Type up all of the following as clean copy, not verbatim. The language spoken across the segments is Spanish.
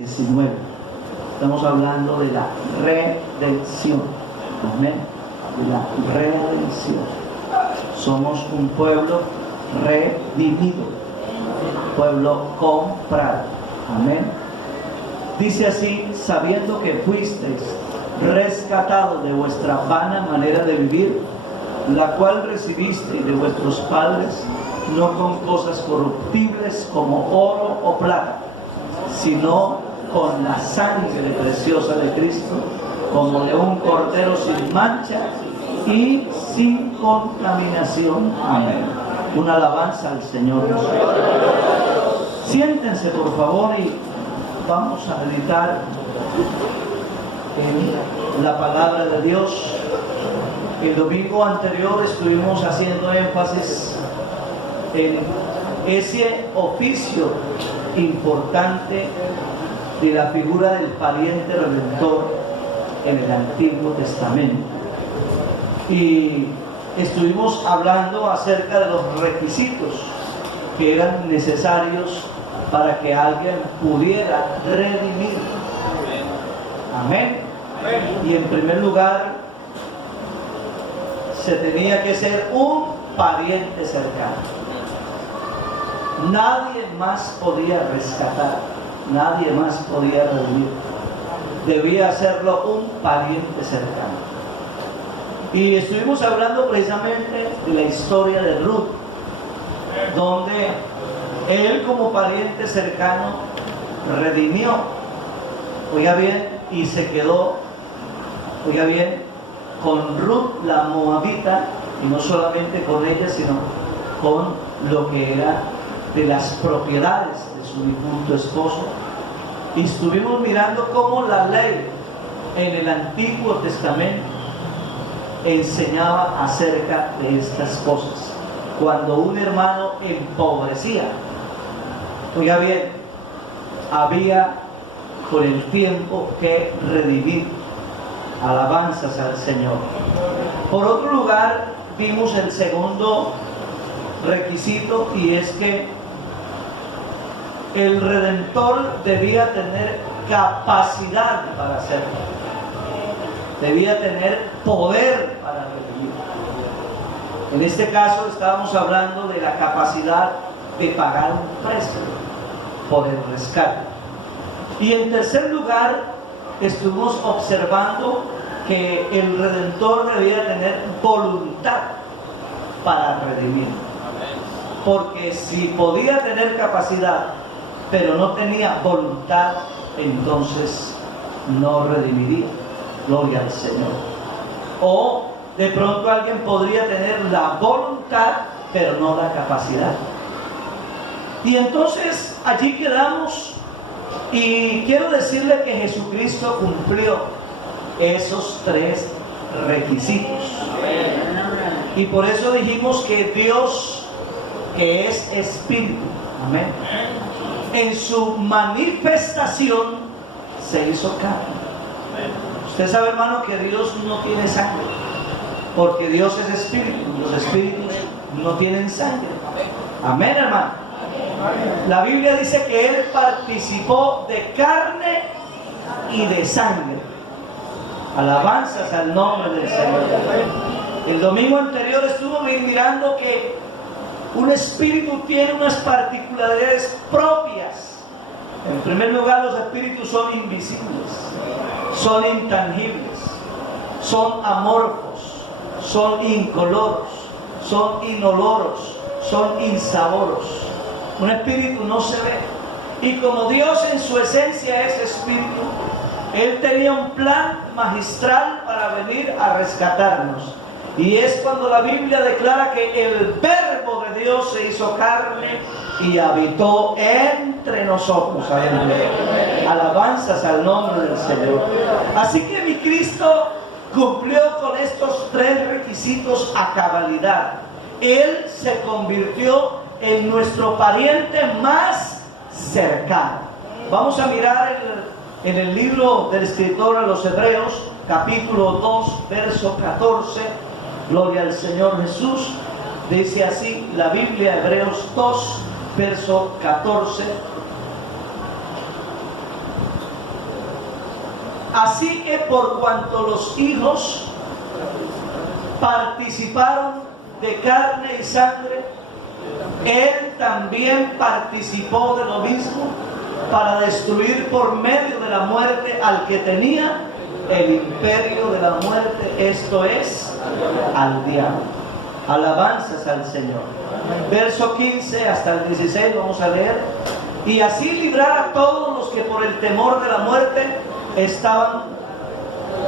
19. Estamos hablando de la redención. Amén. De la redención. Somos un pueblo redimido, pueblo comprado. Amén. Dice así: sabiendo que fuisteis rescatados de vuestra vana manera de vivir, la cual recibisteis de vuestros padres, no con cosas corruptibles como oro o plata, sino con la sangre preciosa de Cristo, como de un cordero sin mancha y sin contaminación. Amén. Una alabanza al Señor. Siéntense por favor y vamos a meditar en la palabra de Dios. El domingo anterior estuvimos haciendo énfasis en ese oficio importante de la figura del pariente redentor en el Antiguo Testamento. Y estuvimos hablando acerca de los requisitos que eran necesarios para que alguien pudiera redimir. Amén. Y en primer lugar, se tenía que ser un pariente cercano. Nadie más podía rescatar, nadie más podía redimir. Debía hacerlo un pariente cercano. Y estuvimos hablando precisamente de la historia de Ruth, donde él como pariente cercano redimió, oiga bien, y se quedó, oiga bien, con Ruth la moabita, y no solamente con ella, sino con lo que era de las propiedades de su difunto esposo. Y estuvimos mirando cómo la ley en el Antiguo Testamento enseñaba acerca de estas cosas. Cuando un hermano empobrecía, oiga bien, había con el tiempo que redimir. Alabanzas al Señor. Por otro lugar, vimos el segundo requisito, y es que el redentor debía tener capacidad para hacerlo, debía tener poder para redimir. En este caso estábamos hablando de la capacidad de pagar un precio por el rescate. Y en tercer lugar, estuvimos observando que el redentor debía tener voluntad para redimir. Porque si podía tener capacidad pero no tenía voluntad, entonces no redimiría. Gloria al Señor. O de pronto alguien podría tener la voluntad pero no la capacidad. Y entonces allí quedamos. Y quiero decirle que Jesucristo cumplió esos tres requisitos. Y por eso dijimos que Dios, que es espíritu, amén, en su manifestación se hizo carne. Usted sabe, hermano, que Dios no tiene sangre, porque Dios es espíritu. Los espíritus no tienen sangre. Amén, hermano. La Biblia dice que Él participó de carne y de sangre. Alabanzas al nombre del Señor. El domingo anterior estuvo mirando que un espíritu tiene unas particularidades propias. En primer lugar, los espíritus son invisibles, son intangibles, son amorfos, son incoloros, son inoloros, son insaboros. Un espíritu no se ve. Y como Dios en su esencia es espíritu, Él tenía un plan magistral para venir a rescatarnos. Y es cuando la Biblia declara que el verbo de Dios se hizo carne y habitó entre nosotros. Aleluya. Alabanzas al nombre del Señor. Así que mi Cristo cumplió con estos tres requisitos a cabalidad. Él se convirtió en nuestro pariente más cercano. Vamos a mirar en el libro del escritor a los Hebreos, capítulo 2, verso 14. Gloria al Señor Jesús. Dice así la Biblia, Hebreos 2, verso 14. Así que por cuanto los hijos participaron de carne y sangre, Él también participó de lo mismo, para destruir por medio de la muerte al que tenía el imperio de la muerte, esto es, al diablo. Alabanzas al Señor. Verso 15 hasta el 16 vamos a leer. Y así librar a todos los que por el temor de la muerte estaban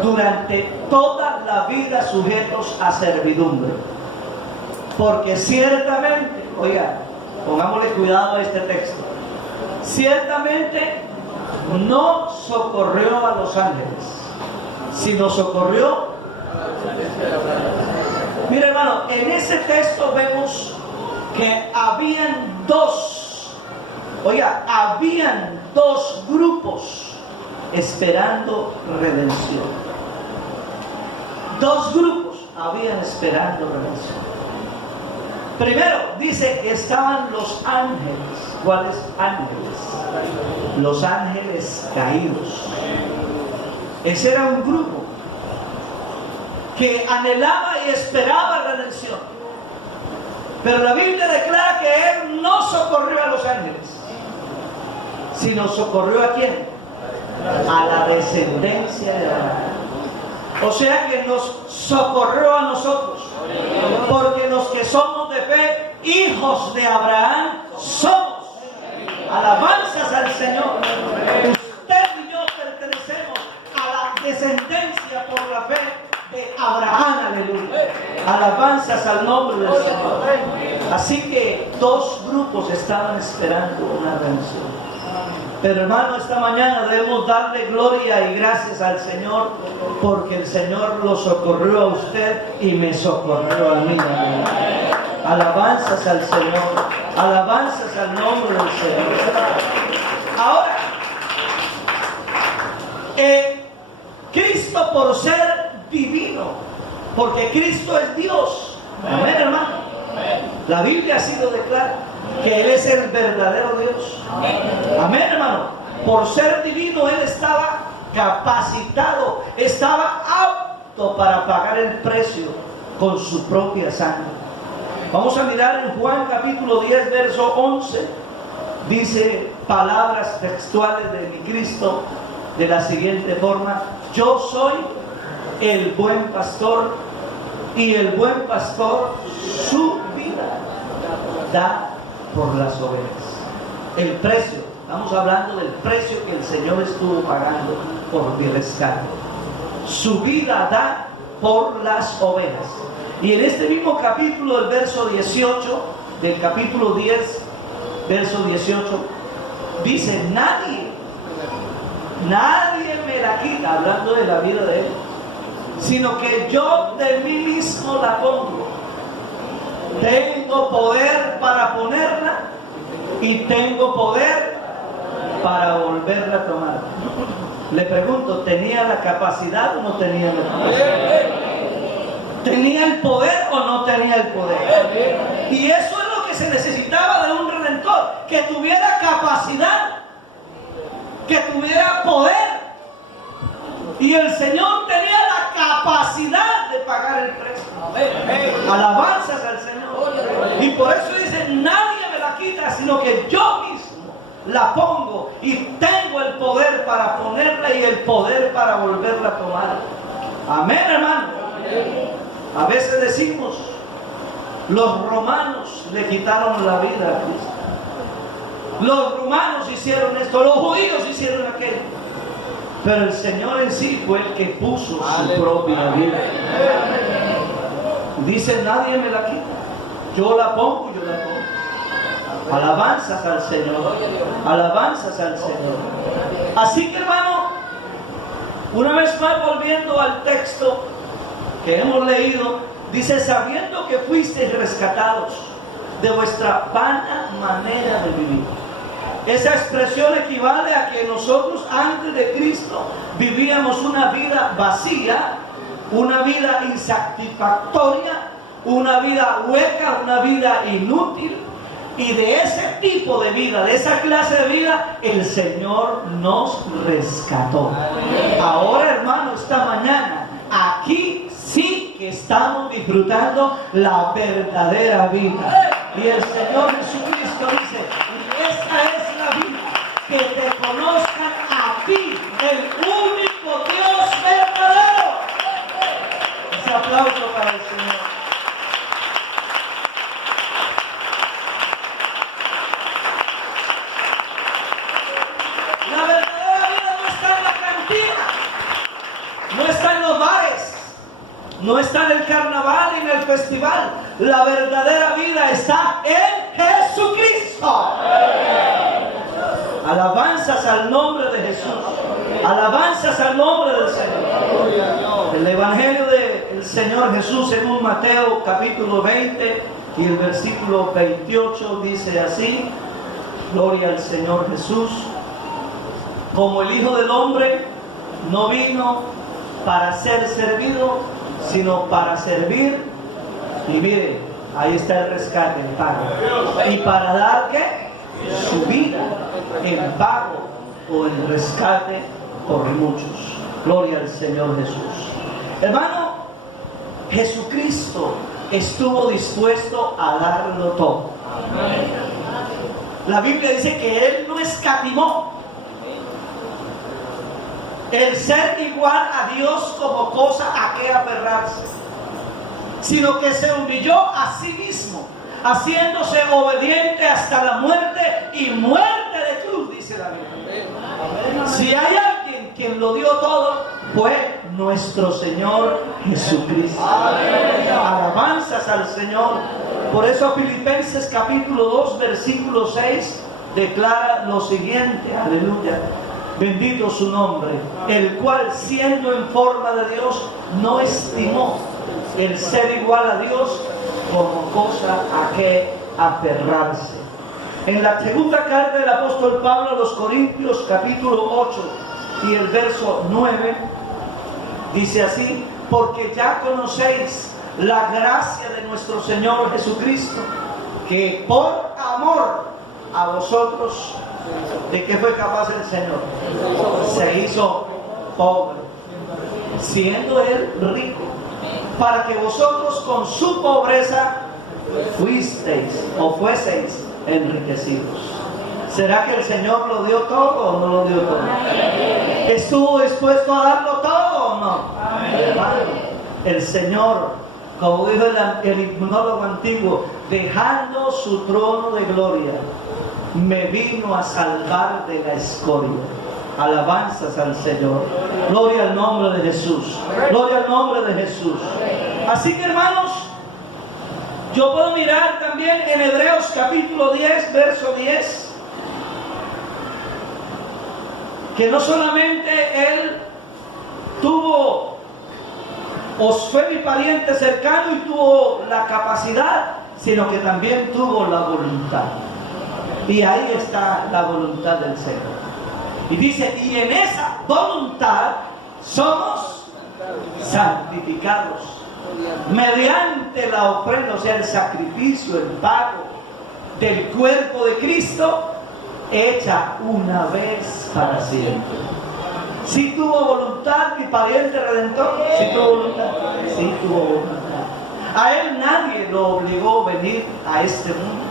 durante toda la vida sujetos a servidumbre. Porque ciertamente, oiga, pongámosle cuidado a este texto, ciertamente no socorrió a los ángeles, sino socorrió. Mira, hermano, en ese texto vemos que habían dos grupos esperando redención. Dos grupos habían esperando redención. Primero dice que estaban los ángeles. ¿Cuáles ángeles? Los ángeles caídos. Ese era un grupo que anhelaba y esperaba redención. Pero la Biblia declara que Él no socorrió a los ángeles, sino socorrió ¿a quién? A la descendencia de Abraham. O sea que nos socorrió a nosotros, porque los que somos de fe, hijos de Abraham, somos. Alabanzas al Señor. Usted y yo pertenecemos a la descendencia por la fe de Abraham, aleluya. Alabanzas al nombre del Señor. Así que dos grupos estaban esperando una redención. Pero hermano, esta mañana debemos darle gloria y gracias al Señor, porque el Señor lo socorrió a usted y me socorrió a mí. Alabanzas al Señor, alabanzas al nombre del Señor. Ahora, Cristo, por ser divino, porque Cristo es Dios, amén, hermano. La Biblia así lo declara, que Él es el verdadero Dios. Amén, hermano. Por ser divino, Él estaba capacitado, estaba apto para pagar el precio con su propia sangre. Vamos a mirar en Juan capítulo 10, verso 11. Dice palabras textuales de mi Cristo de la siguiente forma: yo soy el buen pastor, y el buen pastor su vida da por las ovejas. El precio, estamos hablando del precio que el Señor estuvo pagando por mi rescate. Su vida da por las ovejas. Y en este mismo capítulo, el verso 18, del capítulo 10, verso 18, dice: nadie me la quita, hablando de la vida de Él, sino que yo de mí mismo la pongo. Tengo poder para ponerla y tengo poder para volverla a tomar. Le pregunto, ¿tenía la capacidad o no tenía la capacidad? ¿Tenía el poder o no tenía el poder? Y eso es lo que se necesitaba de un redentor, que tuviera capacidad, que tuviera poder. Y el Señor tenía la capacidad de pagar el precio. Alabanzas al Señor. Y por eso dice: nadie me la quita, sino que yo mismo la pongo, y tengo el poder para ponerla y el poder para volverla a tomar. Amén, hermano. A veces decimos: los romanos le quitaron la vida a Cristo, los romanos hicieron esto, los judíos hicieron aquello. Pero el Señor en sí fue el que puso su propia vida. Dice: nadie me la quita, yo la pongo, yo la pongo. Alabanzas al Señor, alabanzas al Señor. Así que, hermano, una vez más, volviendo al texto que hemos leído, dice: sabiendo que fuisteis rescatados de vuestra vana manera de vivir. Esa expresión equivale a que nosotros antes de Cristo vivíamos una vida vacía, una vida insatisfactoria, una vida hueca, una vida inútil, Y de ese tipo de vida, de esa clase de vida, el Señor nos rescató. Ahora, hermano, esta mañana, aquí sí que estamos disfrutando la verdadera vida. Y el Señor Jesucristo dice, y esta es la vida, que te conozcan a ti, el único Dios verdadero. Ese aplauso para el Señor. La verdadera vida no está en la cantina, no está en los bares, no está en el carnaval y en el festival. La verdadera vida está en Jesucristo. Alabanzas al nombre de Jesús. Alabanzas al nombre del Señor. El Evangelio del Señor Jesús según Mateo capítulo 20 y el versículo 28 dice así: gloria al Señor Jesús. Como el Hijo del Hombre no vino para ser servido, sino para servir. Y mire, ahí está el rescate, el pago. Y para dar, ¿qué? Su vida en pago o en rescate por muchos. Gloria al Señor Jesús. Hermano, Jesucristo estuvo dispuesto a darlo todo. La Biblia dice que Él no escatimó el ser igual a Dios como cosa a que aferrarse, sino que se humilló a sí mismo, haciéndose obediente hasta la muerte y muerte de cruz, dice la Biblia. Si hay alguien quien lo dio todo, fue nuestro Señor Jesucristo. Alabanzas al Señor. Por eso Filipenses capítulo 2 versículo 6 declara lo siguiente: aleluya, bendito su nombre, el cual siendo en forma de Dios no estimó el ser igual a Dios como cosa a que aferrarse. En la segunda carta del apóstol Pablo a los Corintios capítulo 8 y el verso 9 dice así: porque ya conocéis la gracia de nuestro Señor Jesucristo, que por amor a vosotros, ¿de qué fue capaz el Señor? Se hizo pobre, siendo Él rico, para que vosotros con su pobreza fuisteis o fueseis enriquecidos. ¿Será que el Señor lo dio todo o no lo dio todo? ¿Estuvo dispuesto a darlo todo o no? Hermano, el Señor, como dijo el himnólogo antiguo, dejando su trono de gloria, me vino a salvar de la escoria. Alabanzas al Señor. Gloria al nombre de Jesús. Gloria al nombre de Jesús. Así que, hermanos, yo puedo mirar también en Hebreos capítulo 10, verso 10, que no solamente él tuvo, o fue mi pariente cercano y tuvo la capacidad, sino que también tuvo la voluntad. Y ahí está la voluntad del Señor. Y dice, y en esa voluntad somos santificados mediante la ofrenda, o sea, el sacrificio, el pago del cuerpo de Cristo, hecha una vez para siempre. ¿Sí tuvo voluntad mi pariente redentor? ¿Sí tuvo voluntad? Sí tuvo voluntad. A él nadie lo obligó a venir a este mundo.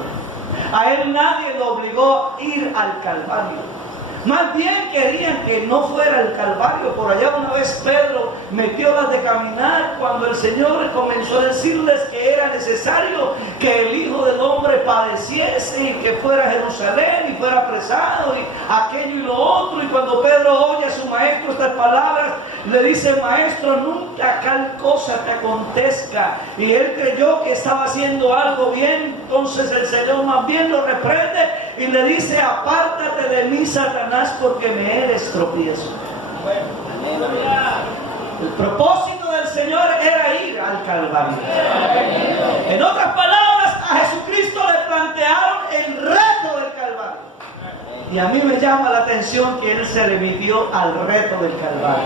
A él nadie lo obligó a ir al Calvario. Más bien querían que no fuera el Calvario. Por allá una vez Pedro metió las de caminar cuando el Señor comenzó a decirles que era necesario que el Hijo del Hombre padeciese y que fuera a Jerusalén y fuera apresado y aquello y lo otro. Y cuando Pedro oye a su maestro estas palabras, le dice: maestro, nunca tal cosa te acontezca. Y él creyó que estaba haciendo algo bien. Entonces el Señor más bien lo reprende y le dice: apártate de mí, Satanás, porque me eres tropiezo. El propósito del Señor era ir al Calvario. En otras palabras, a Jesucristo le plantearon el reto del Calvario. Y a mí me llama la atención que Él se remitió al reto del Calvario.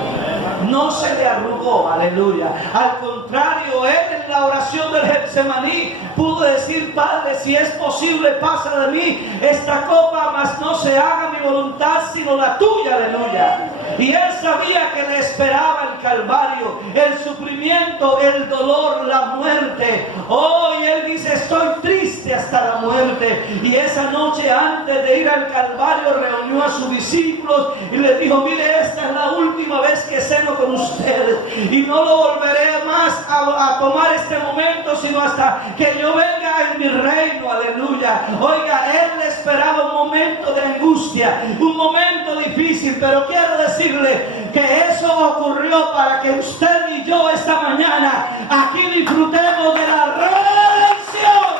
No se le arrugó, aleluya. Al contrario, Él en la oración del Getsemaní pudo decir: Padre, si es posible, pasa de mí esta copa, mas no se haga mi voluntad sino la tuya, aleluya. Y Él sabía que le esperaba el Calvario, el sufrimiento, el dolor, la muerte. Oh, y Él dice: estoy triste hasta la muerte. Y esa noche, antes de ir al Calvario, reunió a sus discípulos y les dijo: mire, esta es la última vez que ceno con ustedes y no lo volveré más a tomar este momento sino hasta que yo venga en mi reino, aleluya. Oiga, Él le esperaba un momento de angustia, un momento difícil, pero quiero decirle que eso ocurrió para que usted y yo esta mañana aquí disfrutemos de la redención.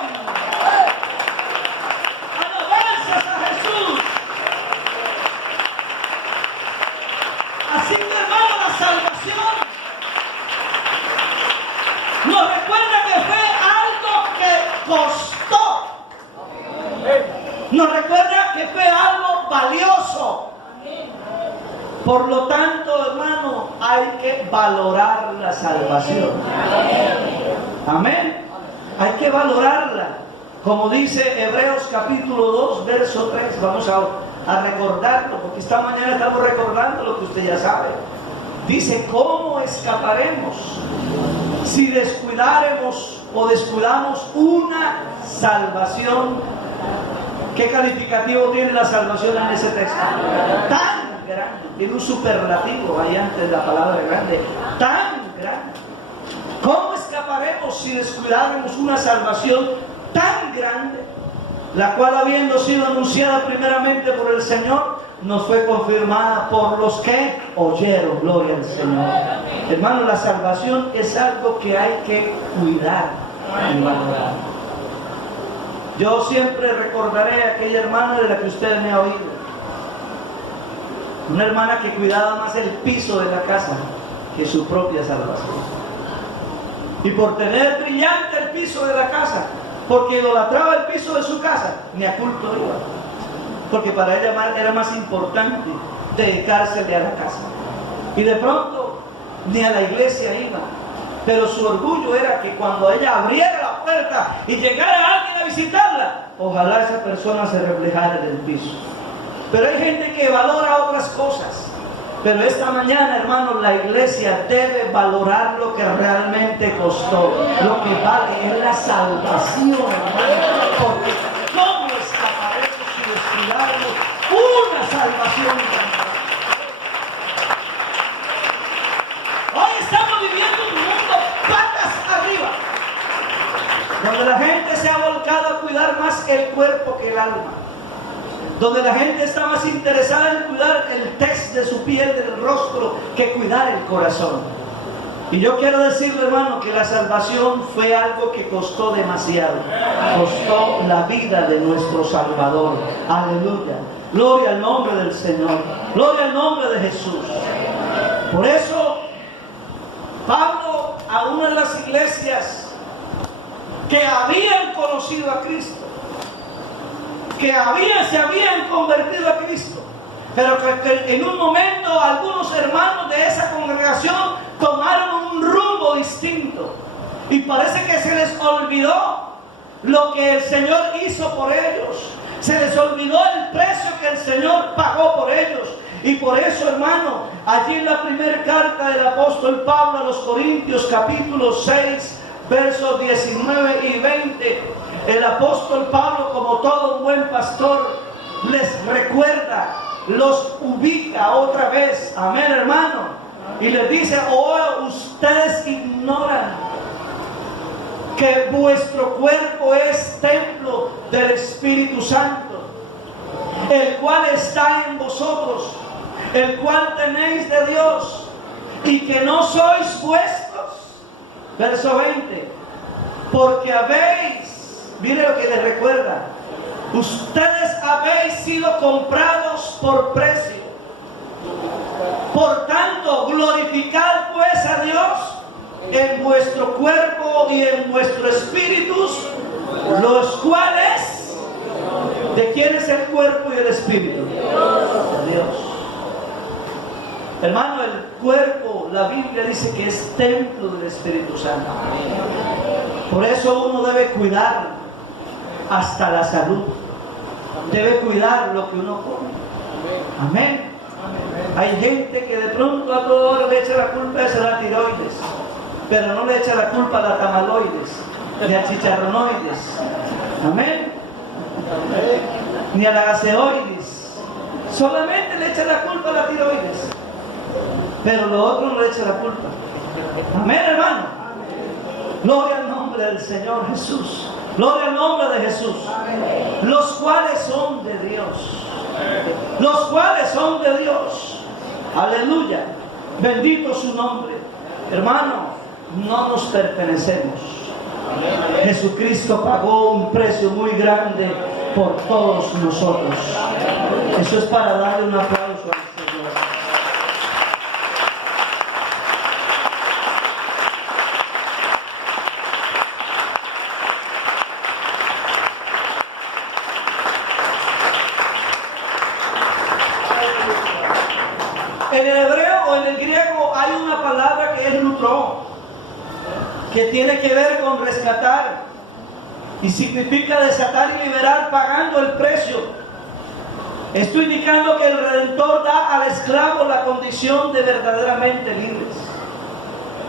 Alabanzas a Jesús. Así que, hermano, la salvación nos recuerda que fue algo que costó. Nos recuerda que fue algo valioso. Por lo tanto, hermano, hay que valorar la salvación. Amén. Hay que valorarla. Como dice Hebreos capítulo 2, verso 3. Vamos a recordarlo, porque esta mañana estamos recordando lo que usted ya sabe. Dice: ¿cómo escaparemos si descuidaremos o descuidamos una salvación? ¿Qué calificativo tiene la salvación en ese texto? Tan grande. Tiene un superlativo ahí antes de la palabra grande. Tan grande. ¿Cómo escaparemos si descuidáramos una salvación tan grande, la cual, habiendo sido anunciada primeramente por el Señor, nos fue confirmada por los que oyeron? Gloria al Señor. Hermano, la salvación es algo que hay que cuidar y valorar. Yo siempre recordaré a aquella hermana de la que usted me ha oído. Una hermana que cuidaba más el piso de la casa que su propia salvación. Y por tener brillante el piso de la casa, porque idolatraba el piso de su casa, ni a culto iba. Porque para ella era más importante dedicársele a la casa. Y de pronto ni a la iglesia iba. Pero su orgullo era que cuando ella abriera la puerta y llegara alguien a visitarla, ojalá esa persona se reflejara en el piso. Pero hay gente que valora otras cosas. Pero esta mañana, hermanos, la iglesia debe valorar lo que realmente costó. Lo que vale es la salvación, hermano. Porque ¿cómo escaparemos si descuidamos una salvación? Hoy estamos viviendo un mundo patas arriba, donde la gente se ha volcado a cuidar más el cuerpo que el alma, donde la gente está más interesada en cuidar el test de su piel, del rostro, que cuidar el corazón. Y yo quiero decirle, hermano, que la salvación fue algo que costó demasiado. Costó la vida de nuestro Salvador. Aleluya. Gloria al nombre del Señor. Gloria al nombre de Jesús. Por eso, Pablo, a una de las iglesias que habían conocido a Cristo, que se habían convertido a Cristo, pero que en un momento algunos hermanos de esa congregación tomaron un rumbo distinto y parece que se les olvidó lo que el Señor hizo por ellos, se les olvidó el precio que el Señor pagó por ellos. Y por eso, hermano, allí en la primera carta del apóstol Pablo a los Corintios, capítulo 6, versos 19 y 20, el apóstol Pablo, como todo un buen pastor, les recuerda, los ubica otra vez. Amén, hermano. Y les dice: oh, ustedes ignoran que vuestro cuerpo es templo del Espíritu Santo, el cual está en vosotros, el cual tenéis de Dios, y que no sois vuestros. Verso 20. Porque mire lo que les recuerda: ustedes habéis sido comprados por precio. Por tanto, glorificad pues a Dios en vuestro cuerpo y en vuestros espíritus, los cuales ¿De quién es el cuerpo y el espíritu? De Dios. Hermano, el cuerpo, la Biblia dice que es templo del Espíritu Santo. Por eso uno debe cuidar hasta la salud. Debe cuidar lo que uno come. Amén. Hay gente que de pronto a todo le echa la culpa a la tiroides, pero no le echa la culpa a la tamaloides, ni a chicharronoides. Amén. Ni a la gaseoides. Solamente le echa la culpa a la tiroides, pero lo otro no le echa la culpa. Amén, hermano. Gloria al nombre del Señor Jesús. Gloria al nombre de Jesús. Los cuales son de Dios. Los cuales son de Dios. Aleluya. Bendito su nombre. Hermano, no nos pertenecemos. Jesucristo pagó un precio muy grande por todos nosotros. Eso es para darle un aplauso al Señor. En el hebreo o en el griego hay una palabra que es lutró, que tiene que ver con rescatar y significa desatar y liberar pagando el precio. Esto indicando que el Redentor da al esclavo la condición de verdaderamente libres.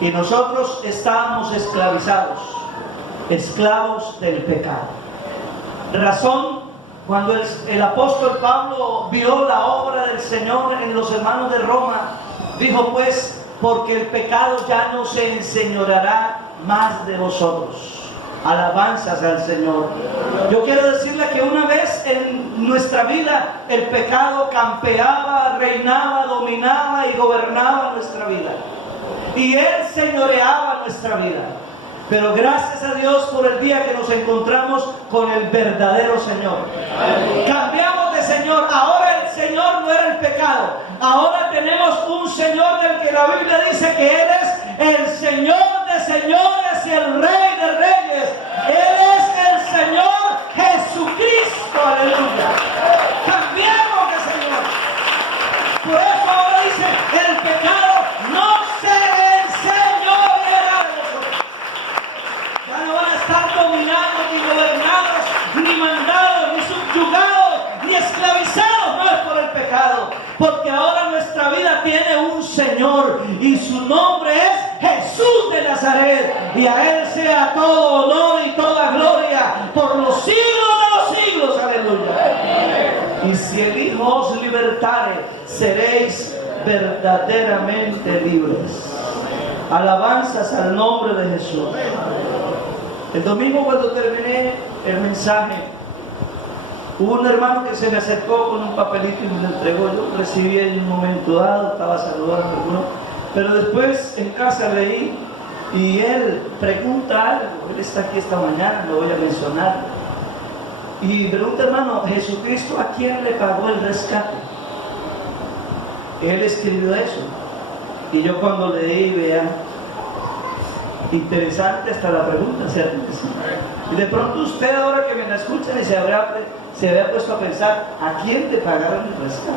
Y nosotros estábamos esclavizados, esclavos del pecado. Razón, cuando el apóstol Pablo vio la obra del Señor en los hermanos de Roma, dijo pues, porque el pecado ya no se enseñoreará más de vosotros. Alabanzas al Señor. Yo quiero decirle que una vez en nuestra vida el pecado campeaba, reinaba, dominaba y gobernaba nuestra vida. Y Él señoreaba nuestra vida. Pero gracias a Dios por el día que nos encontramos con el verdadero Señor. Cambiamos de Señor. Ahora el Señor no era el pecado. Ahora tenemos un Señor del que la Biblia dice que Él es el Señor de señores y el Rey de reyes. Él es el Señor Jesucristo. Aleluya. Cambiamos de Señor. Por eso ahora dice, el pecado no se enseñoreará de nosotros. Ya no van a estar dominados, ni gobernados, ni mandados, ni subyugados, ni esclavizados, no es por el pecado, porque ahora nuestra vida tiene un Señor y su nombre es Jesús de Nazaret, y a Él sea todo honor y toda gloria por los siglos de los siglos. Aleluya. Y si el Hijo os libertare, seréis verdaderamente libres. Alabanzas al nombre de Jesús. El domingo, cuando terminé el mensaje, hubo un hermano que se me acercó con un papelito y me lo entregó. Yo lo recibí en un momento dado, estaba saludando a alguno, pero después en casa leí y él pregunta algo. Él está aquí esta mañana, lo voy a mencionar. Y pregunta, hermano, ¿Jesucristo a quién le pagó el rescate? Él escribió eso. Y yo cuando leí, vean, interesante hasta la pregunta, ¿cierto? Y de pronto usted ahora que me la escuchan y se había puesto a pensar, ¿a quién le pagaron el rescate?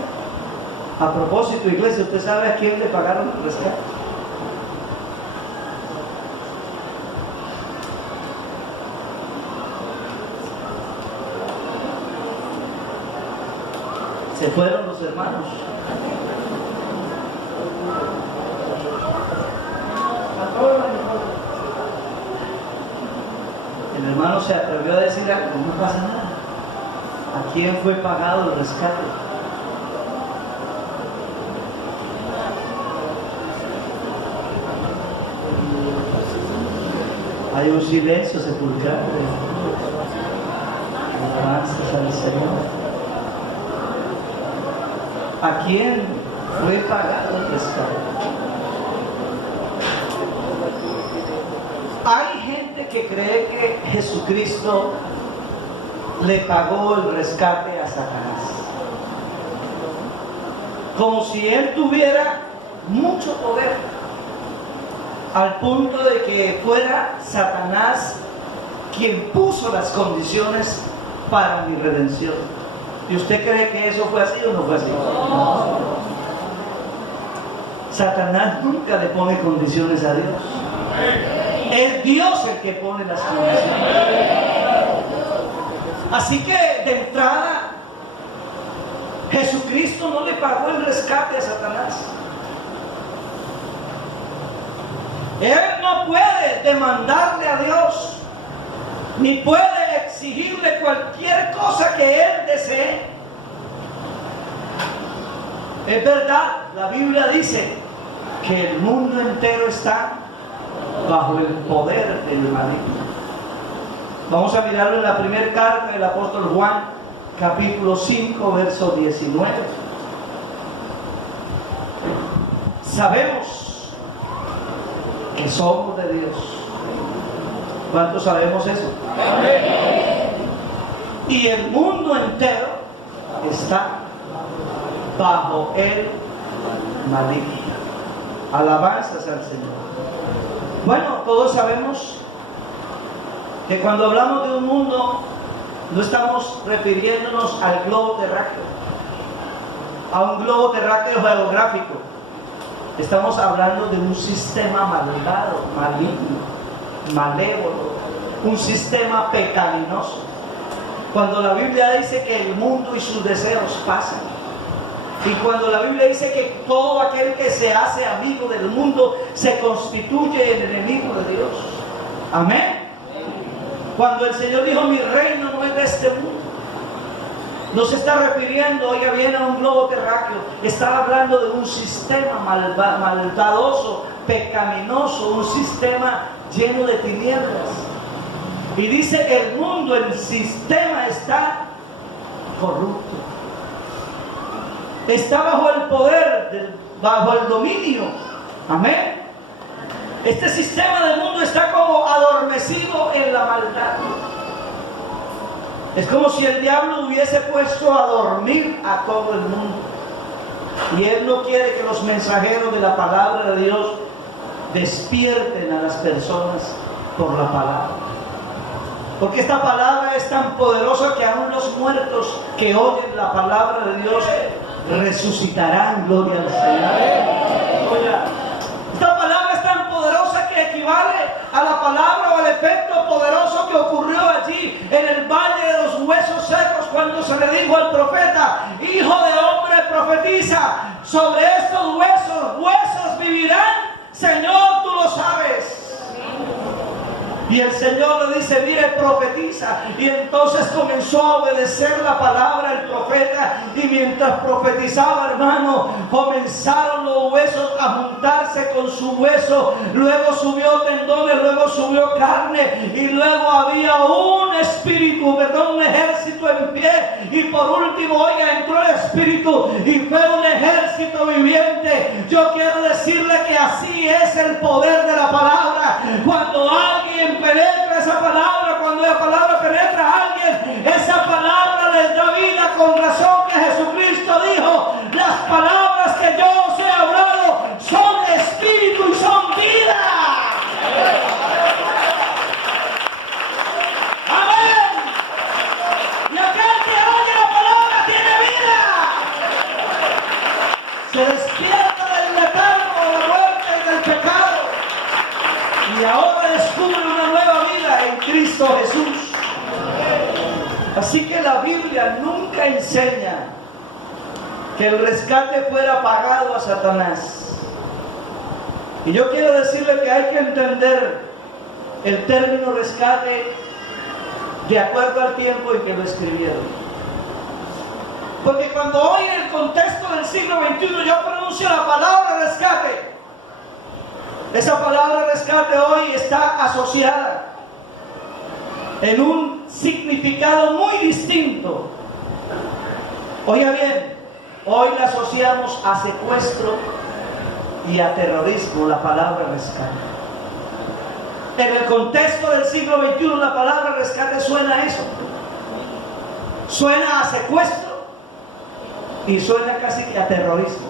A propósito, iglesia, ¿usted sabe a quién le pagaron el rescate? Se fueron los hermanos. El hermano se atrevió a decir algo, no pasa nada. ¿A quién fue pagado el rescate? Hay un silencio sepulcral. Alabanzas al Señor. ¿A quién fue pagado el rescate? Hay gente que cree que Jesucristo le pagó el rescate a Satanás, como si él tuviera mucho poder, al punto de que fuera Satanás quien puso las condiciones para mi redención. ¿Y usted cree que eso fue así o no fue así? No. Satanás nunca le pone condiciones a Dios. Es Dios el que pone las condiciones. Así que de entrada, Jesucristo no le pagó el rescate a Satanás. Él no puede demandarle a Dios, ni puede exigirle cualquier cosa que él desee. Es verdad, la Biblia dice que el mundo entero está bajo el poder del maligno. Vamos a mirarlo en la primera carta del apóstol Juan, capítulo 5, verso 19. Sabemos que somos de Dios. ¿Cuántos sabemos eso? Y el mundo entero está bajo el maligno. Alabanzas al Señor. Bueno, todos sabemos que cuando hablamos de un mundo, no estamos refiriéndonos al globo terráqueo, a un globo terráqueo geográfico. Estamos hablando de un sistema malvado, maligno, malévolo, un sistema pecaminoso. Cuando la Biblia dice que el mundo y sus deseos pasan, y cuando la Biblia dice que todo aquel que se hace amigo del mundo se constituye en enemigo de Dios. Amén. Cuando el Señor dijo, mi reino no es de este mundo, no se está refiriendo, oiga bien, a un globo terráqueo. Está hablando de un sistema malvadoso, pecaminoso, un sistema lleno de tinieblas. Y dice que el mundo, el sistema está corrupto. Está bajo el poder, bajo el dominio. Amén. Este sistema del mundo está como adormecido en la maldad. Es como si el diablo hubiese puesto a dormir a todo el mundo. Y él no quiere que los mensajeros de la palabra de Dios despierten a las personas por la palabra. Porque esta palabra es tan poderosa que aún los muertos que oyen la palabra de Dios resucitarán. Gloria al Señor. Esta palabra es tan poderosa que equivale a la palabra o al efecto poderoso que ocurrió allí en el valle de los huesos secos, cuando se le dijo al profeta, hijo de hombre, profetiza sobre estos huesos vivirán. Señor, tú lo sabes. Y el Señor le dice, mire, profetiza. Y entonces comenzó a obedecer la palabra del profeta. Y mientras profetizaba, hermano, comenzaron los huesos a juntarse con su hueso. Luego subió tendones, luego subió carne. Y luego había un ejército en pie. Y por último, oiga, entró el Espíritu y fue un ejército viviente. Yo quiero decirle que así es el poder de la palabra. Cuando alguien penetra esa palabra, cuando la palabra penetra a alguien, esa palabra les da vida. Con razón que Jesucristo dijo, las palabras que yo os he hablado son espíritu y son vida. Amén. Y aquel que oye la palabra tiene vida, se despierta del letargo, de la muerte y del pecado, y ahora descubre una nueva vida en Cristo Jesús. Así que la Biblia nunca enseña que el rescate fuera pagado a Satanás. Y yo quiero decirle que hay que entender el término rescate de acuerdo al tiempo en que lo escribieron. Porque cuando hoy en el contexto del siglo XXI yo pronuncio la palabra rescate, esa palabra rescate hoy está asociada en un significado muy distinto. Oiga bien, hoy la asociamos a secuestro y a terrorismo, la palabra rescate. En el contexto del siglo XXI la palabra rescate suena a eso. Suena a secuestro y suena casi que a terrorismo.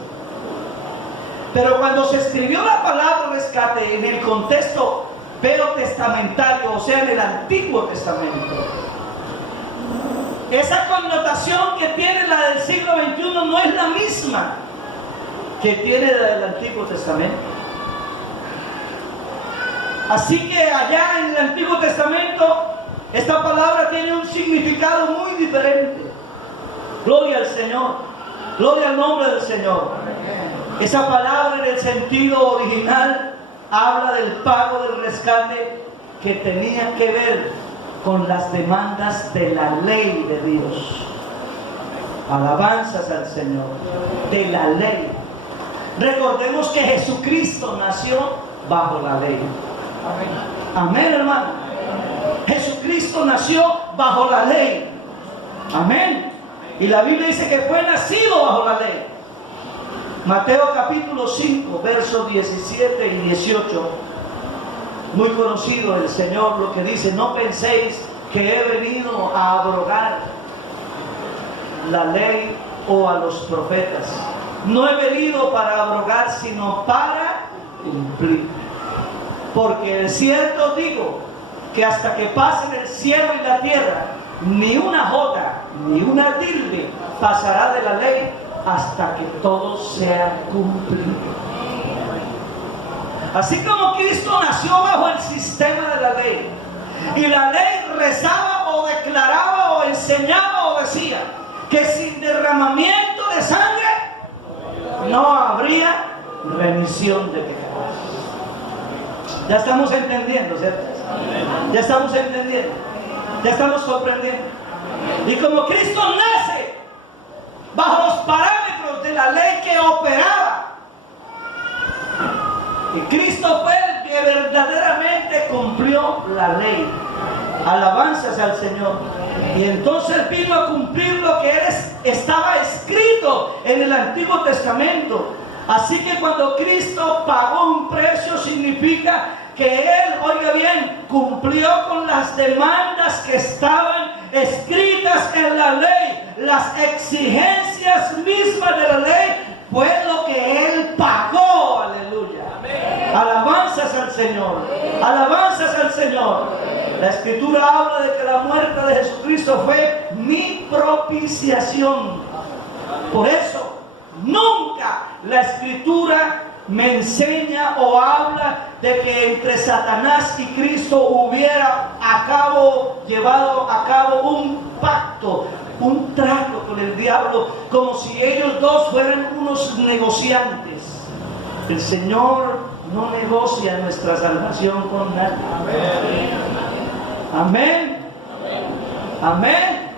Pero cuando se escribió la palabra rescate en el contexto veterotestamentario, o sea, en el Antiguo Testamento, Esa connotación que tiene la del siglo XXI no es la misma que tiene la del Antiguo Testamento. Así que allá en el Antiguo Testamento, esta palabra tiene un significado muy diferente. Gloria al Señor, gloria al nombre del Señor. Esa palabra en el sentido original habla del pago del rescate que tenía que ver con las demandas de la ley de Dios. Alabanzas al Señor, de la ley. Recordemos que Jesucristo nació bajo la ley. Amén, hermano. Jesucristo nació bajo la ley. Amén. Y la Biblia dice que fue nacido bajo la ley. Mateo capítulo 5, versos 17 y 18. Muy conocido el Señor lo que dice: no penséis que he venido a abrogar la ley o a los profetas. No he venido para abrogar, sino para cumplir. Porque es cierto digo que hasta que pasen el cielo y la tierra, ni una jota ni una tilde pasará de la ley hasta que todo sea cumplido. Así como Cristo nació bajo el sistema de la ley, y la ley rezaba o declaraba o enseñaba o decía que sin derramamiento de sangre no habría remisión de pecados. Ya estamos entendiendo, ¿cierto? Ya estamos entendiendo, ya estamos comprendiendo. Y como Cristo nace bajo los parámetros de la ley que operaba, y Cristo fue el que verdaderamente cumplió la ley. Alabanzas al Señor. Y entonces Él vino a cumplir lo que estaba escrito en el Antiguo Testamento. Así que cuando Cristo pagó un precio, significa que Él, oiga bien, cumplió con las demandas que estaban escritas en la ley. Las exigencias mismas de la ley fue lo que Él pagó. Aleluya. Amén. Alabanzas al Señor. Alabanzas al Señor. La Escritura habla de que la muerte de Jesucristo fue mi propiciación. Por eso, nunca la Escritura me enseña o habla de que entre Satanás y Cristo hubiera llevado a cabo un pacto, un trato con el diablo, como si ellos dos fueran unos negociantes. El Señor no negocia nuestra salvación con nadie. Amén. Amén. Amén.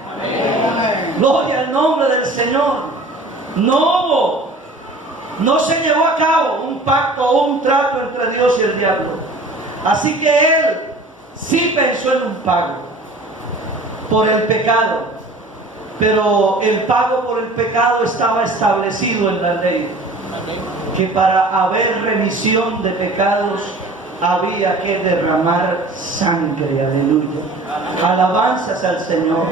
Gloria al nombre del Señor. No se llevó a cabo un pacto o un trato entre Dios y el diablo. Así que Él sí pensó en un pago por el pecado, pero el pago por el pecado estaba establecido en la ley, que para haber remisión de pecados había que derramar sangre. Aleluya. Alabanzas al Señor.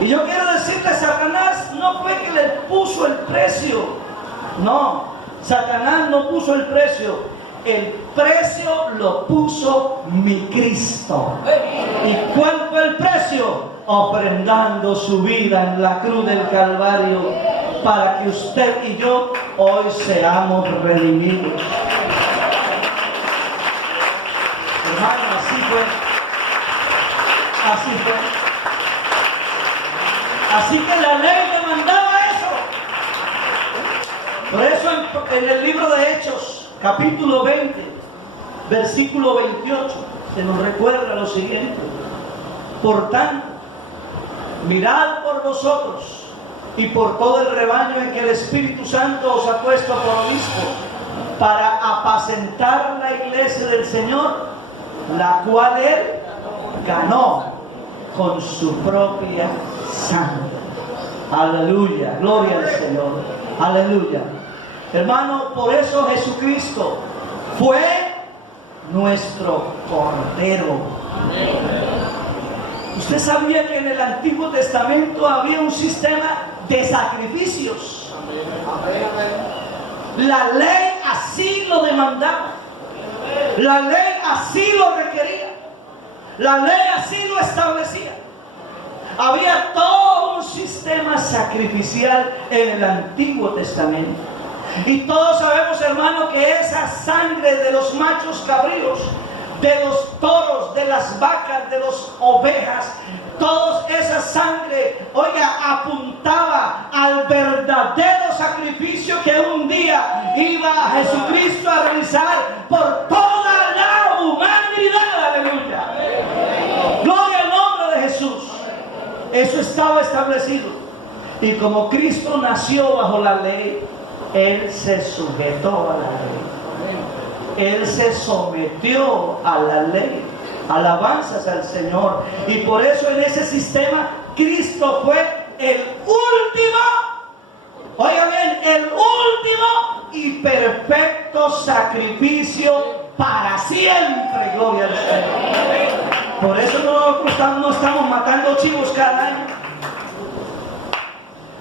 Y yo quiero decirle, Satanás no fue que le puso el precio. No, Satanás no puso el precio. El precio lo puso mi Cristo. ¿Y cuál fue el precio? Ofrendando su vida en la cruz del Calvario, para que usted y yo hoy seamos redimidos. Hermano, así fue. Así fue. Así que la ley demandaba eso. Por eso en el libro de Hechos, capítulo 20, versículo 28, se nos recuerda lo siguiente: por tanto, mirad por vosotros y por todo el rebaño en que el Espíritu Santo os ha puesto por obispo, para apacentar la iglesia del Señor, la cual Él ganó con su propia sangre. Aleluya, gloria al Señor. Aleluya. Hermano, por eso Jesucristo fue nuestro Cordero. Usted sabía que en el Antiguo Testamento había un sistema de sacrificios. La ley así lo demandaba. La ley así lo requería. La ley así lo establecía. Había todo un sistema sacrificial en el Antiguo Testamento. Y todos sabemos, hermano, que esa sangre de los machos cabríos, de los toros, de las vacas, de las ovejas, toda esa sangre, oiga, apuntaba al verdadero sacrificio que un día iba Jesucristo a realizar por toda la humanidad. Aleluya. Gloria al nombre de Jesús. Eso estaba establecido. Y como Cristo nació bajo la ley, Él se sujetó a la ley. Él se sometió a la ley. Alabanzas al Señor. Y por eso en ese sistema Cristo fue el último, oiga bien, el último y perfecto sacrificio para siempre. Gloria al Señor. Por eso no estamos matando chivos cada año.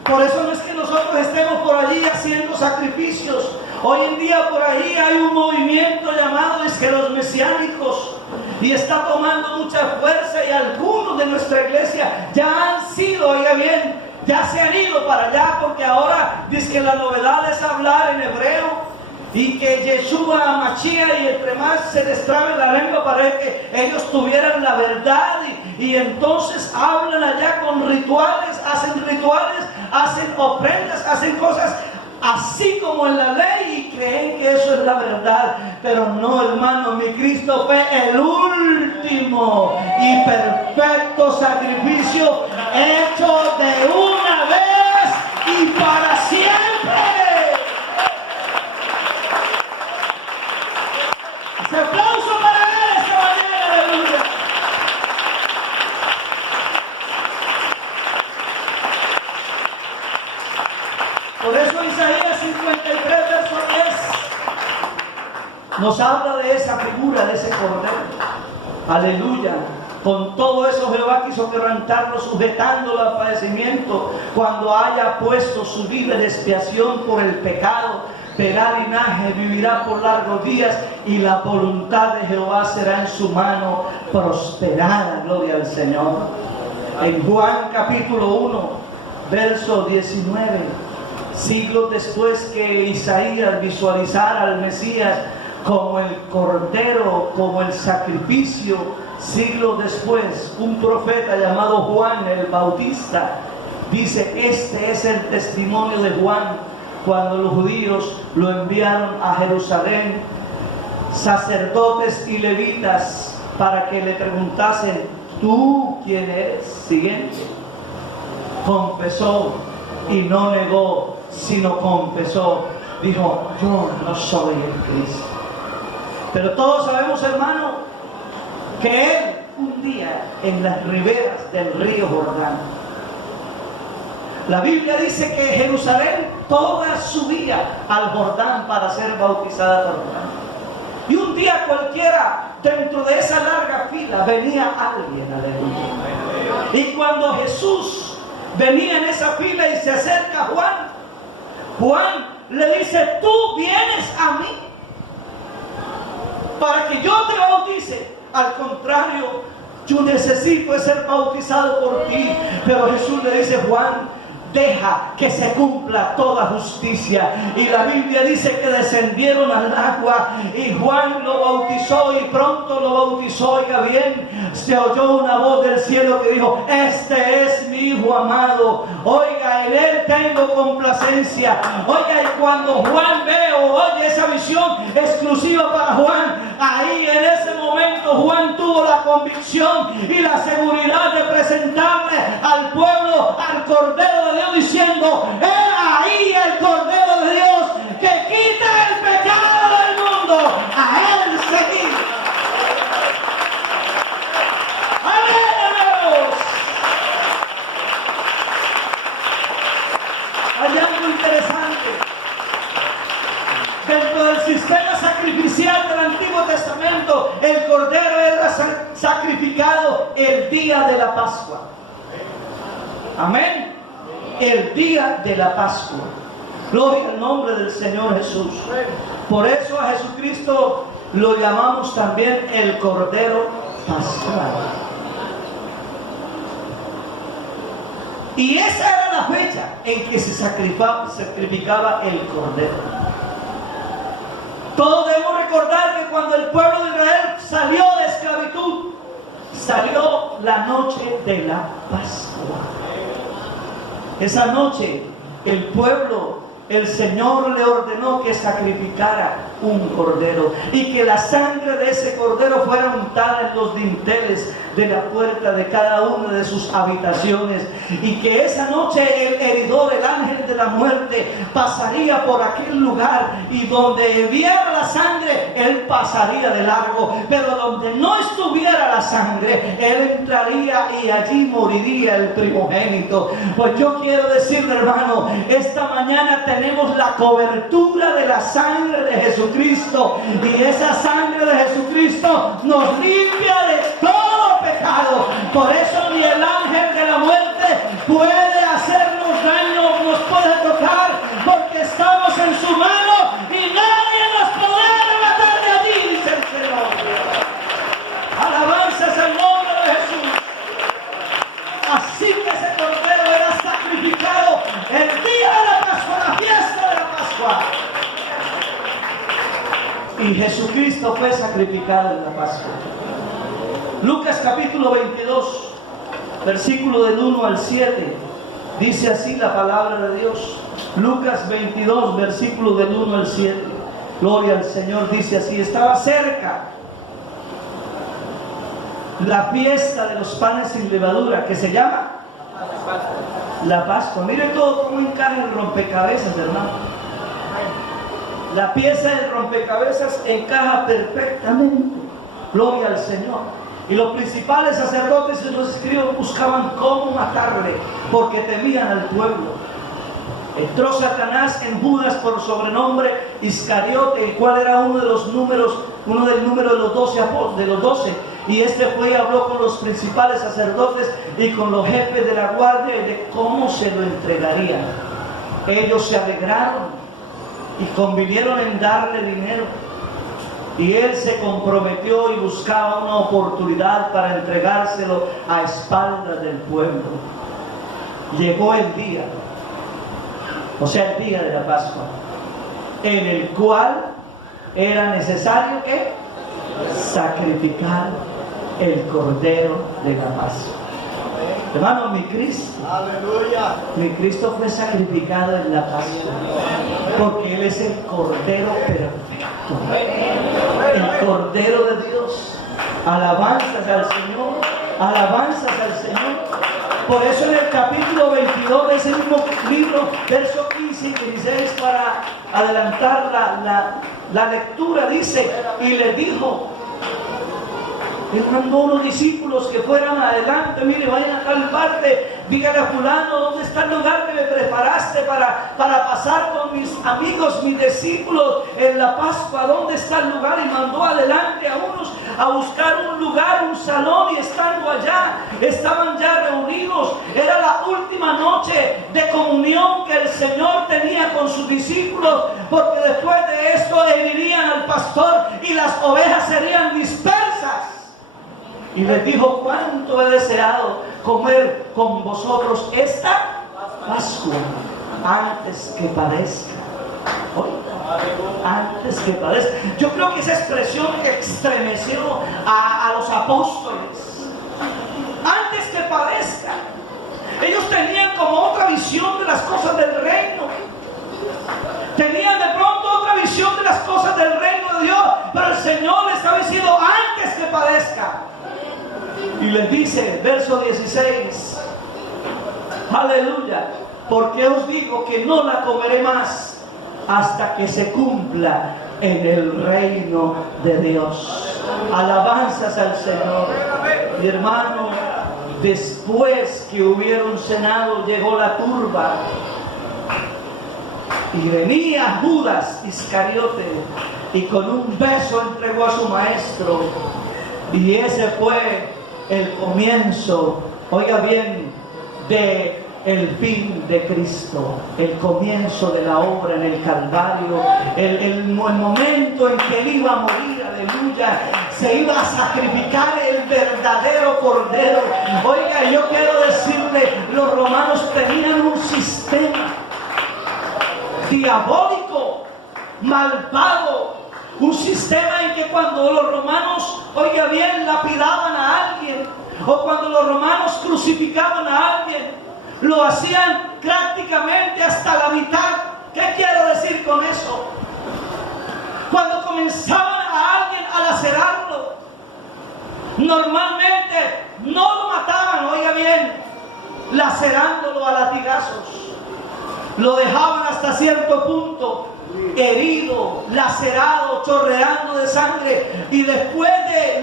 Por eso no es que nosotros estemos por allí haciendo sacrificios. Hoy en día por ahí hay un movimiento llamado los mesiánicos, y está tomando mucha fuerza, y algunos de nuestra iglesia ya han sido, oiga bien, ya se han ido para allá, porque ahora dice que la novedad es hablar en hebreo, y que Yeshua Mashiach, y entre más se les trabe la lengua para que ellos tuvieran la verdad, y entonces hablan allá con rituales, hacen ofrendas, hacen cosas así como en la ley, y creen que eso es la verdad. Pero no, hermano, mi Cristo fue el último y perfecto sacrificio hecho de una vez y para siempre. ¡Se aplauso para él esta mañana! ¡Aleluya! Por eso Isaías 53, verso 10 nos habla de esa figura, de ese cordero. Aleluya. Con todo eso Jehová quiso quebrantarlo, sujetándolo al padecimiento, cuando haya puesto su vida en expiación por el pecado. Verá linaje, vivirá por largos días, y la voluntad de Jehová será en su mano prosperada. Gloria al Señor. En Juan capítulo 1, verso 19, siglos después que Isaías visualizara al Mesías como el cordero, como el sacrificio, siglos después, un profeta llamado Juan el Bautista dice: este es el testimonio de Juan cuando los judíos lo enviaron a Jerusalén, sacerdotes y levitas, para que le preguntasen: ¿tú quién eres? Siguiente. Confesó y no negó, sino confesó. Dijo: yo no soy el Cristo. Pero todos sabemos, hermano, que él un día en las riberas del río Jordán, la Biblia dice que Jerusalén toda subía al Jordán para ser bautizada por Juan. Y un día cualquiera, dentro de esa larga fila, venía alguien, aleluya. Y cuando Jesús venía en esa fila y se acerca a Juan, Juan le dice: tú vienes a mí para que yo te bautice. Al contrario, yo necesito ser bautizado por ti. Pero Jesús le dice: Juan, deja que se cumpla toda justicia. Y la Biblia dice que descendieron al agua y Juan lo bautizó, y pronto lo bautizó. Oiga bien, se oyó una voz del cielo que dijo: este es mi hijo amado, oiga, en él tengo complacencia. Oiga, y cuando Juan ve o oye esa visión exclusiva para Juan, ahí en ese momento Juan tuvo la convicción y la seguridad de presentarle al pueblo al Cordero de Dios, diciendo: he ahí el Cordero de Dios que quita el pecado del mundo, a él seguir. ¡Amén! Hay algo interesante. Dentro del sistema sacrificial del Antiguo Testamento, el Cordero era sacrificado el día de la Pascua. Amén. El día de la Pascua. Gloria al nombre del Señor Jesús. Por eso a Jesucristo lo llamamos también el Cordero Pascual. Y esa era la fecha en que se sacrificaba el cordero. Todos debemos recordar que cuando el pueblo de Israel salió de esclavitud, salió la noche de la Pascua. Esa noche el pueblo, el Señor le ordenó que sacrificara un cordero y que la sangre de ese cordero fuera untada en los dinteles de la puerta de cada una de sus habitaciones, y que esa noche el heridor, el ángel de la muerte, pasaría por aquel lugar, y donde viera la sangre él pasaría de largo, pero donde no estuviera la sangre él entraría y allí moriría el primogénito. Pues yo quiero decirle, hermano, esta mañana tenemos la cobertura de la sangre de Jesucristo, y esa sangre de Jesucristo nos limpia de todo pecado. Por eso ni el ángel de la muerte puede hacernos daño, nos puede tocar, porque estamos en su mano y nadie nos podrá arrebatar de allí, dice el Señor. Alabanzas al nombre de Jesús. Así que ese cordero era sacrificado el día de la Pascua, la fiesta de la Pascua. Y Jesucristo fue sacrificado en la Pascua. Lucas capítulo 22, versículo del 1 al 7, dice así la palabra de Dios. Lucas 22, versículo del 1 al 7. Gloria al Señor, dice así: estaba cerca la fiesta de los panes sin levadura, que se llama la Pascua. Mire todo cómo encaja el rompecabezas, hermano. La pieza del rompecabezas encaja perfectamente. Gloria al Señor. Y los principales sacerdotes y los escribas buscaban cómo matarle, porque temían al pueblo. Entró Satanás en Judas, por sobrenombre Iscariote, el cual era uno del número de los 12. Y este fue y habló con los principales sacerdotes y con los jefes de la guardia de cómo se lo entregarían. Ellos se alegraron y convinieron en darle dinero. Y él se comprometió y buscaba una oportunidad para entregárselo a espaldas del pueblo. Llegó el día, o sea, el día de la Pascua, en el cual era necesario que sacrificar el cordero de la Pascua. Hermano, mi Cristo, aleluya, mi Cristo fue sacrificado en la Pascua, porque Él es el Cordero perfecto, el Cordero de Dios. Alabanzas al Señor, alabanzas al Señor. Por eso en el capítulo 22 de ese mismo libro, verso 15 y 16, para adelantar la lectura, dice: y le dijo, él mandó unos discípulos que fueran adelante. Mire, vayan a tal parte, dígale a fulano: ¿dónde está el lugar que me preparaste para pasar con mis amigos, mis discípulos en la Pascua? ¿Dónde está el lugar? Y mandó adelante a unos a buscar un lugar, un salón, y estando allá, estaban ya reunidos. Era la última noche de comunión que el Señor tenía con sus discípulos, porque después de esto herirían al pastor y las ovejas serían dispersas. Y les dijo: cuánto he deseado comer con vosotros esta Pascua antes que padezca. Antes que padezca. Yo creo que esa expresión estremeció a los apóstoles. Antes que padezca. Ellos tenían como otra visión de las cosas del reino. Tenían de pronto otra visión de las cosas del reino de Dios, pero el Señor les estaba diciendo: antes que padezca. Y les dice, verso 16, aleluya, porque os digo que no la comeré más hasta que se cumpla en el reino de Dios. Alabanzas al Señor. Mi hermano, después que hubieron cenado, llegó la turba y venía Judas Iscariote y con un beso entregó a su maestro. Y ese fue el comienzo, oiga bien, de el fin de Cristo, el comienzo de la obra en el Calvario, el momento en que Él iba a morir, aleluya, se iba a sacrificar el verdadero Cordero. Oiga, yo quiero decirle, los romanos tenían un sistema diabólico, malvado, un sistema en que cuando los romanos, oiga bien, lapidaban a alguien, o cuando los romanos crucificaban a alguien, lo hacían prácticamente hasta la mitad. ¿Qué quiero decir con eso? Cuando comenzaban a alguien a lacerarlo, normalmente no lo mataban, oiga bien, lacerándolo a latigazos. Lo dejaban hasta cierto punto herido, lacerado, chorreando de sangre, y después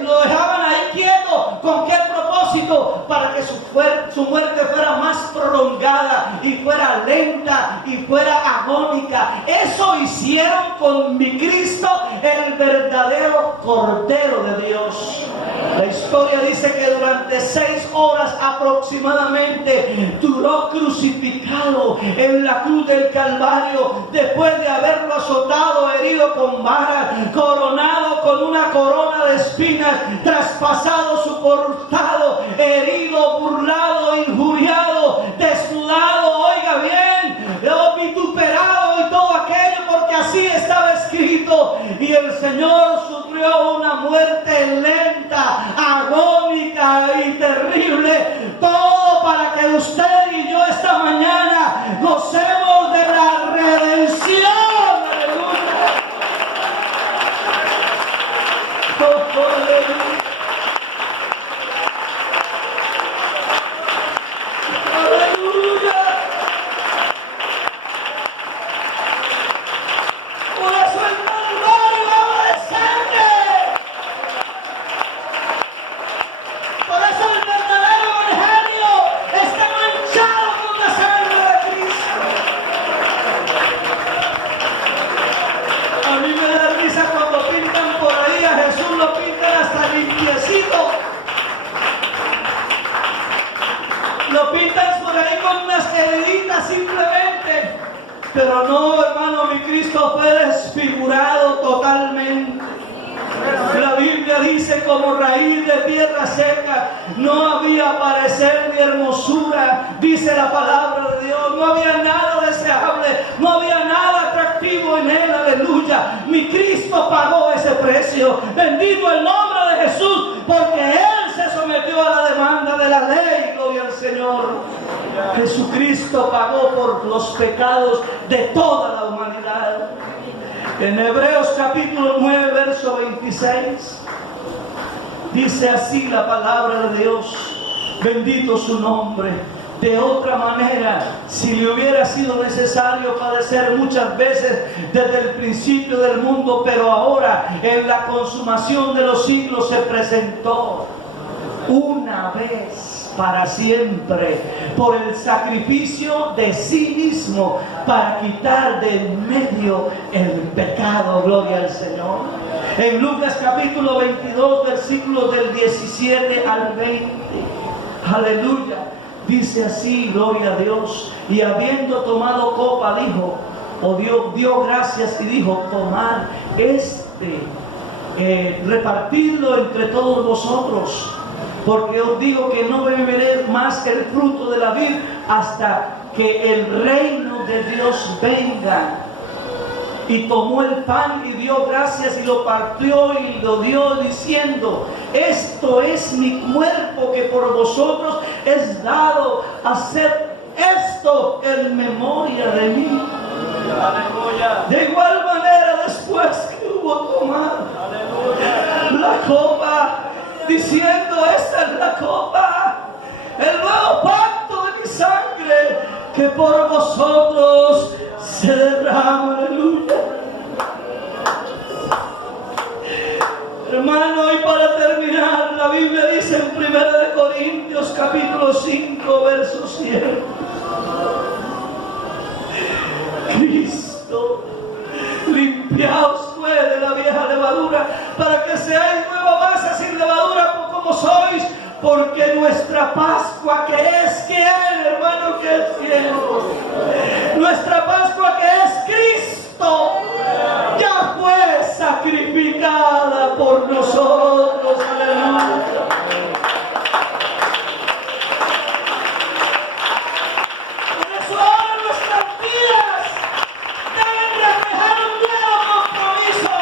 lo dejaban ahí quieto. ¿Con qué propósito? Para que su muerte fuera más prolongada y fuera lenta y fuera agónica. Eso hicieron con mi Cristo, el verdadero Cordero de Dios. La historia dice que durante 6 horas aproximadamente duró crucificado en la cruz del Calvario, después de haberlo azotado, herido con varas, coronado con una corona de espinas, traspasado su costado, herido, burlado, injuriado, desnudado, oiga bien, vituperado y todo aquello, porque así estaba escrito. Y el Señor sufrió una muerte lenta, agónica y terrible, todo para que usted y yo esta mañana gocemos de la redención. Lo pintan por ahí con unas heriditas simplemente, pero no, hermano, mi Cristo fue desfigurado totalmente. La Biblia dice, como raíz de tierra seca, no había parecer ni hermosura, dice la palabra de Dios, no había nada deseable, no había nada atractivo en él, aleluya. Mi Cristo pagó ese precio, bendito el nombre de Jesús, porque él se sometió a la demanda de la ley, gloria al Señor. Jesucristo pagó por los pecados de toda la humanidad. En Hebreos capítulo 9, verso 26, dice así la palabra de Dios, bendito su nombre. De otra manera, si le hubiera sido necesario padecer muchas veces desde el principio del mundo, pero ahora en la consumación de los siglos se presentó una vez para siempre por el sacrificio de sí mismo para quitar de en medio el pecado, gloria al Señor. En Lucas capítulo 22, versículos del 17 al 20, aleluya, dice así, gloria a Dios, y habiendo tomado copa dijo, o dio gracias y dijo, tomad repartidlo entre todos vosotros, porque os digo que no beberé más el fruto de la vid hasta que el reino de Dios venga. Y tomó el pan y dio gracias y lo partió y lo dio diciendo, esto es mi cuerpo que por vosotros es dado, hacer esto en memoria de mí. Aleluya. De igual manera, después que hubo tomado la copa, diciendo, esta es la copa, el nuevo pacto de mi sangre, que por vosotros se derrama. Aleluya. Hermano, y para terminar, la Biblia dice en 1 Corintios capítulo 5, verso 7, Cristo, limpiaos pues de la vieja levadura, para que seáis nueva masa sin levadura como sois, porque nuestra Pascua, que es, hermano, que es sacrificada por nosotros. Aleluya. Por eso ahora nuestras vidas deben reflejar un nuevo compromiso.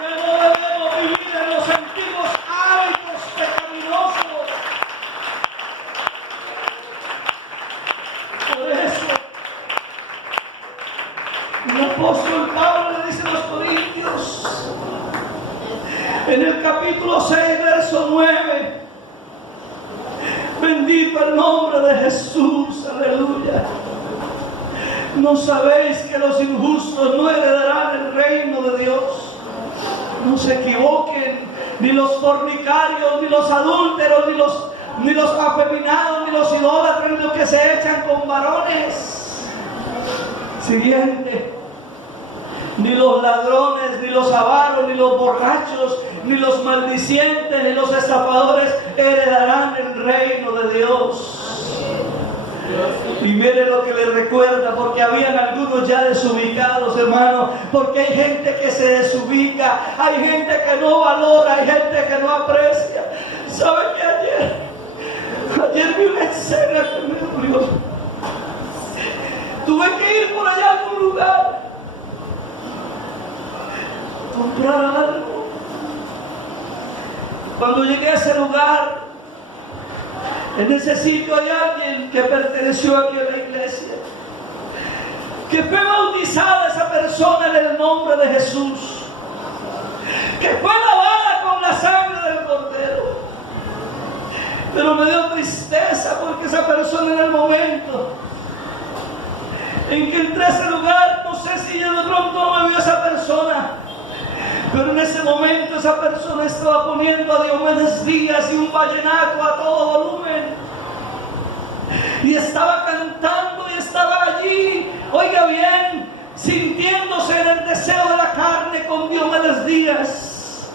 Ya no debemos vivir en los antiguos hábitos pecaminosos. Por eso el apóstol Pablo le dice a los Corintios en el capítulo 6, verso 9: bendito el nombre de Jesús, aleluya. ¿No sabéis que los injustos no heredarán el reino de Dios? No se equivoquen, ni los fornicarios, ni los adúlteros, ni los afeminados, ni los idólatras, ni los que se echan con varones. Siguiente: ni los ladrones, ni los avaros, ni los borrachos, ni los maldicientes, ni los estafadores heredarán el reino de Dios. Y mire lo que le recuerda, porque habían algunos ya desubicados, hermano, porque hay gente que se desubica, hay gente que no valora, hay gente que no aprecia. ¿Sabe que ayer vi una escena que me dolió? Tuve que ir por allá a algún lugar, comprar algo. Cuando llegué a ese lugar, en ese sitio hay alguien que perteneció aquí a la iglesia, que fue bautizada esa persona en el nombre de Jesús, que fue lavada con la sangre del Cordero. Pero me dio tristeza porque esa persona, en el momento en que entré a ese lugar, no sé si de pronto no me vio esa persona, pero en ese momento esa persona estaba poniendo a Diomedes Díaz y un vallenato a todo volumen, y estaba cantando y estaba allí, oiga bien, sintiéndose en el deseo de la carne con Diomedes Díaz.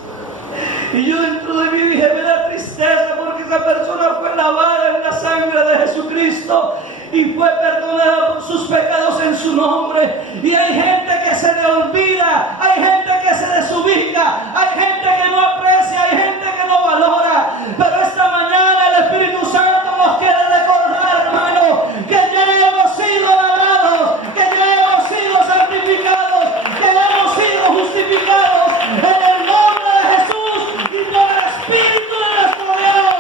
Y yo dentro de mí dije: me da tristeza porque esa persona fue lavada en la sangre de Jesucristo y fue perdonada por sus pecados en su nombre. Y hay gente que se le olvida, hay gente que se desubica, hay gente que no aprecia, hay gente que no valora. Pero esta mañana el Espíritu Santo nos quiere recordar, hermano, que ya hemos sido lavados, que ya hemos sido santificados, que ya hemos sido justificados en el nombre de Jesús y por el Espíritu de nuestro Dios.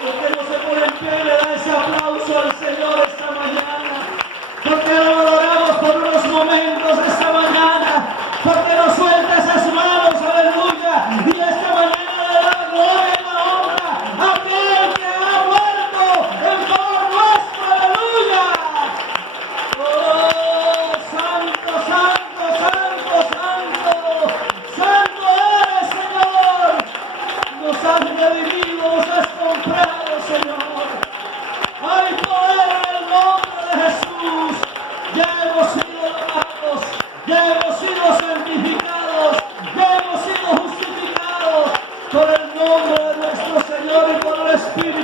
Porque no se pone en pie y le da ese aplauso al Señor esta mañana. Porque lo adoramos por unos momentos esta mañana. Porque nos suelta esas manos, aleluya. Y esta mañana le da la gloria y la honra a aquel que ha muerto en favor nuestro, aleluya. Oh, santo, santo, santo, santo. Santo eres, Señor. Nos has redimido, nos has comprado, Señor. Hay poder en el nombre de Jesús. Ya hemos sido lavados, ya hemos sido santificados, ya hemos sido justificados por el nombre de nuestro Señor y por el Espíritu